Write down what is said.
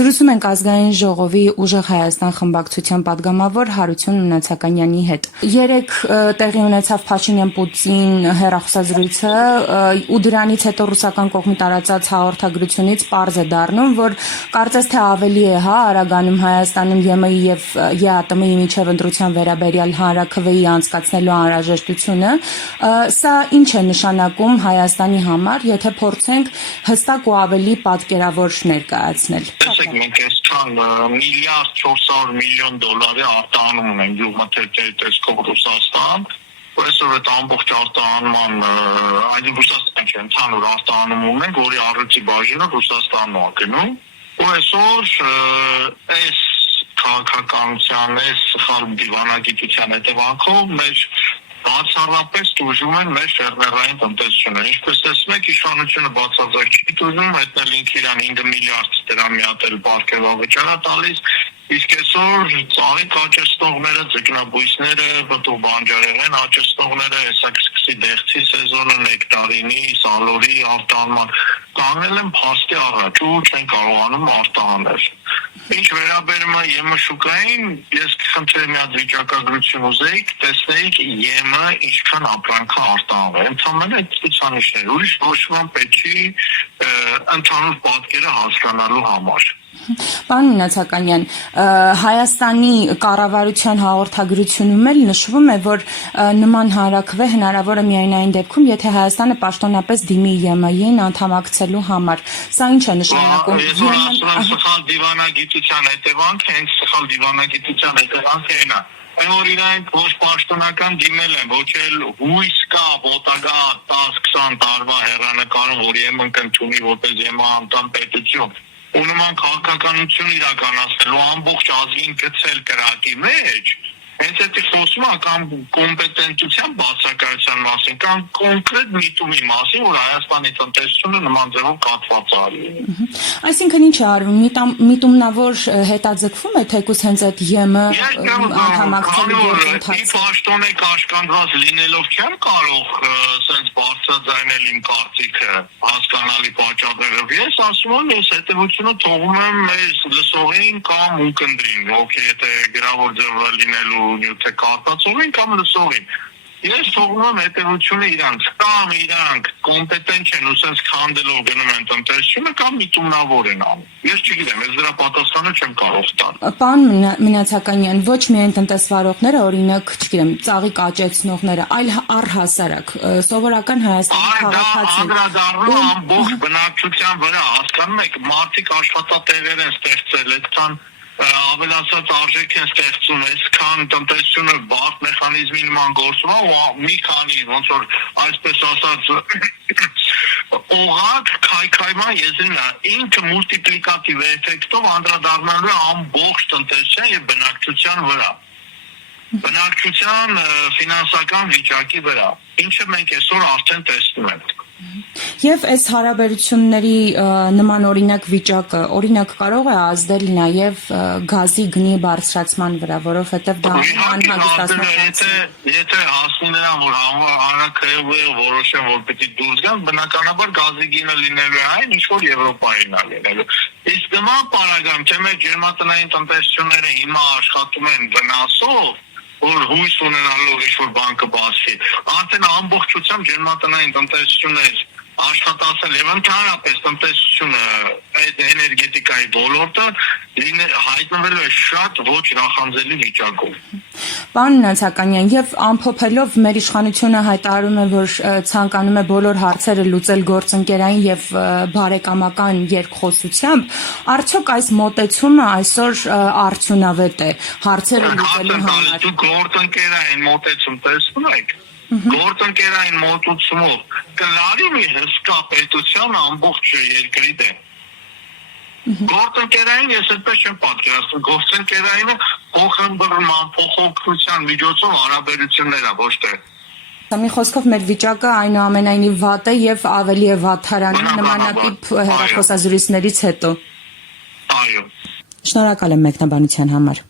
Զրուցում ենք ազգային ժողովի ուժեղ Հայաստան խմբակցության պատգամավոր Հարություն Մնացականյանի հետ։ Երեկ տեղի ունեցավ Փաշինյան-Պուտին հեռախոսազրույցը ու դրանից հետո ռուսական կողմի տարածած հաղորդագրությունից պարզ է դառնում, որ կարծես թե ավելի է արագանում Հայաստանում ԵՄ-ի եւ ԵԱՏՄ-ի միջև ընտրության վերաբերյալ հանրաքվեի անցկացնելու անհրաժեշտությունը։ Սա ինչ է նշանակում Հայաստանի համար, եթե փորձենք հստակ ու ավելի պատկերավոր ներկայացնել։ Տեսեք, մենք այսքան միլիարդ 400 միլիոն դոլարի արտահանում ունենք գյուղմթերքերի տեսքով Ռուսաստան, այսօր այդ ամբողջ արտահանման այդ Ռուսաստան չէ, ընդհանուր արտահանում ունենք, որի առողջի բաժինը Ռուսաստանն է գնում, ու այսօր այս քաղաքականության, այս սխալ դիվանագիտության հետևանքով մեր բացառապես տուժում են մեր ֆերմերային տնտեսությունը։ Ինչպես տեսնում եք, իշխանությունը բացարձակ չի տուժում, հետնել ինքը իրան 5 միլիարդ դրամի ատել պարգևավճար է տալիս, իսկ այսօր ծաղիկ աճեցնողները, ձկնաբույսները, պտուղ բանջարեղեն աճեցնողները, հեսա սկսի դեղցի սեզոնը, նեկտարինի, սալորի արտահանման կանգնել են փաստի առաջ ու չեն կարողանում արտահանել։ Ինչ վերաբերում է ԵՄ շուկային, ես կխնդրեմ մի հատ վիճակագրություն ուզեիք, տեսնեիք ԵՄ ինչքան ապրանքը արտահանում է։ Ընդհանրապես այդ ցուցանիշներ, ուրիշ ոչ ոք պետք չի ընդհանուր պատկերը հասկանալու համար։ Պարոն Մնացականյան, Հայաստանի կառավարության հաղորդագրությունում էլ նշվում է, որ նման հանրաքվե հնարավոր է միայն այն դեպքում, եթե Հայաստանը պաշտոնապես դիմի ԵՄ-ին անդամակցելու համար։ Սա ինչ է նշանակում։ Սխալ դիվանագիտության հետևանքը, հենց սխալ դիվանագիտության հետևանքը այն է։ Որ իրանք ոչ պաշտոնական դիմել են, ոչ էլ հույս կա ոտագա 10-20 տարվա հեռանկարում, որ ԵՄ-ն կընդունի որպես ԵՄ անդամ պետություն։ Ու նման քաղաքականություն իրականացնելու ամբողջ ազգին գցել կրակի մեջ, հենց այդ խոսում է կամ կոմպետենտության բացակայության մասին, կամ կոնկրետ միտումի մասին, որ Հայաստանի տնտեսությունը նման ձևով կաթված արի։ Այսինքն ինչ է արվում, միտումնավոր հետաձգվում է, թեկուզ հենց այդ ԵՄ անդամակցելու գործընթացը։ Պաշտոն է կաշկանդված լինելով չեմ կարող սենց բարձրաձայնել իմ կարծիքը հասկանալի պատճառներով։ Ես ասում եմ, ես հետևությունը թողում եմ մեր լսողին կամ ունկնդրին, ովքեր եթե գրավոր ձևը լինելու նյութը կարտացողին կամ լսողին։ Ես թողում եմ հետևությունը իրանց, կամ իրանք կոմպետենտ չեն ու սենց քանդելով գնում են տնտեսությունը կամ միտումնավոր են անում։ Ես չգիտեմ, ես դրա պատասխանը չեմ կարող տալ։ Պարոն Մնացականյան, ոչ միայն տնտեսվարողները, օրինակ, չգիտեմ, ծաղիկ աճեցնողները, այլ առհասարակ սովորական Հայաստանի քաղաքացին։ Անդրադառնում ամբողջ բնակչության վրա, հասկանում եք, մարդիկ աշխատատեղեր են ստեղծել, այդքան ավելացած արժեք են ստեղծում, այսքան տնտեսությունը բարդ մեխանիզմի նման գործում է ու մի քանի ոնց որ այսպես ասած օղակ քայքայման եզրին է, ինքը մուլտիպլիկատիվ էֆեկտով անդրադառնալու է ամբողջ տնտեսության եւ բնակչության վրա, բնակչության ֆինանսական վիճակի վրա, ինչը մենք այսօր արդեն տեսնում ենք։ Եվ այս հարաբերությունների նման օրինակ վիճակը, օրինակ կարող է ազդել նաև գազի գնի բարձրացման վրա, որովհետև դա անհանգստացնող։ Եթե հասնի նրան, որ հանրաքվեը որոշեն, որ պետք է դուրս գան, բնականաբար գազի գինը լինելու է այն, ինչ որ Եվրոպայինն է լինելու։ Իսկ նման պարագայում, թե մեր ջերմատնային տնտեսությունները հիմա աշխատում են վնասով, որ հույս ունենալով ինչ-որ բան կբացվի, արդեն ամբողջությամբ ջերմատնային տնտեսություններ աշխատացել եւ ընդհանրապես տնտեսությունը, այդ էներգետիկայի ոլորտը հայտնվելու է շատ ոչ նախանձելի վիճակում։ Պարոն Մնացականյան, եւ ամփոփելով մեր իշխանությունը հայտարարում է, որ ցանկանում է բոլոր հարցերը լուծել գործընկերային եւ բարեկամական երկխոսությամբ, արդյոք այս մոտեցումը այսօր արդյունավետ է հարցերը լուծելու համար։ Գործընկերային մոտեցում տեսնում եք։ Գործընկերային մոտեցումով կլարի մի հսկա պետության ամբողջ երկրի դեմ։ Գործընկերային ես այդպես չեմ պատկերացնում, գործընկերայինը փոխըմբռնման, փոխօգնության միջոցով հարաբերություններ է, ոչ թե։ Մի խոսքով մեր վիճակը այնուամենայնիվ վատ է եւ ավելի է վատթարանում նմանատիպ հեռախոսազրույցներից հետո։ Այո։ Շնորհակալ եմ մեկնաբանության համար։